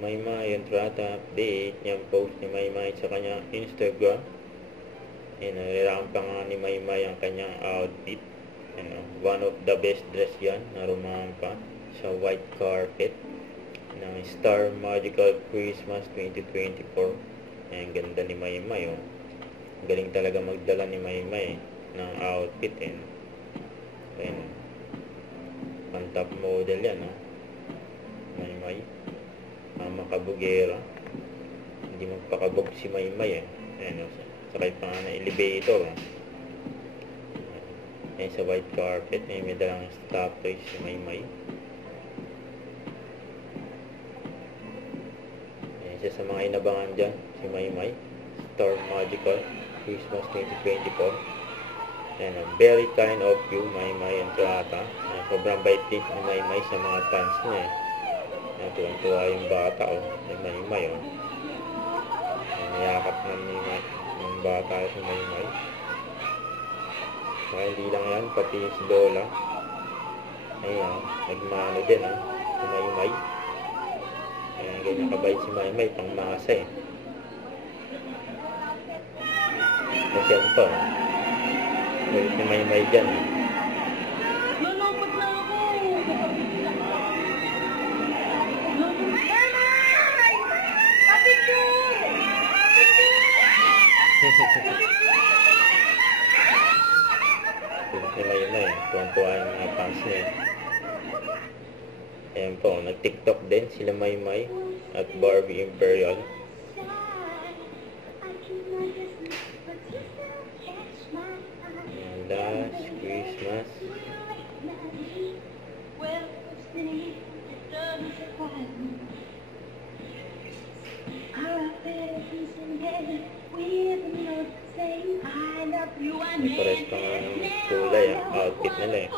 Maymay Entrata update. Yung post ni Maymay sa kanyang Instagram. Nilalang pa nga ni Maymay ang kanyang outfit. One of the best dress yan. Narumahan pa sa white carpet ng Star Magical Christmas 2024. Ang ganda ni Maymay. Galing talaga magdala ni Maymay ng outfit. Pan-top model yan. Maymay. Makabugera. Hindi magpakabog si Maymay. Sakay pa nga na elevator. Sa white carpet, may dalang stopwatch si Maymay. Isa sa mga inabangan dyan, si Maymay. Star Magical Christmas 2024. Very kind of you, Maymay Entrata. Sobrang bait din ni Maymay sa mga fans niya. Tuwang-tuwa yung bata, ni Maymay. Niyakap na ng bata si Maymay. Hindi lang yan, pati si Lola. Nagmano din, si Maymay. Ganyan kabait si Maymay, pang masa Kasi yan po. Bait ni Maymay dyan. Lulupot lang ako. Si Maymay, tuwang-tuwa yung mga fans niya. Ayan po, nag-TikTok din sila Maymay at Barbie Imperial. Ayan, last Christmas. May pares pa nga ng kulay, outfit nila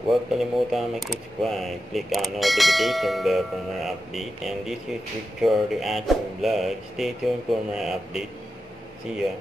Huwag kalimutan mag-subscribe, click on notification bell for more update, and this is Victor the Action Vlog. Stay tuned for more update. See ya!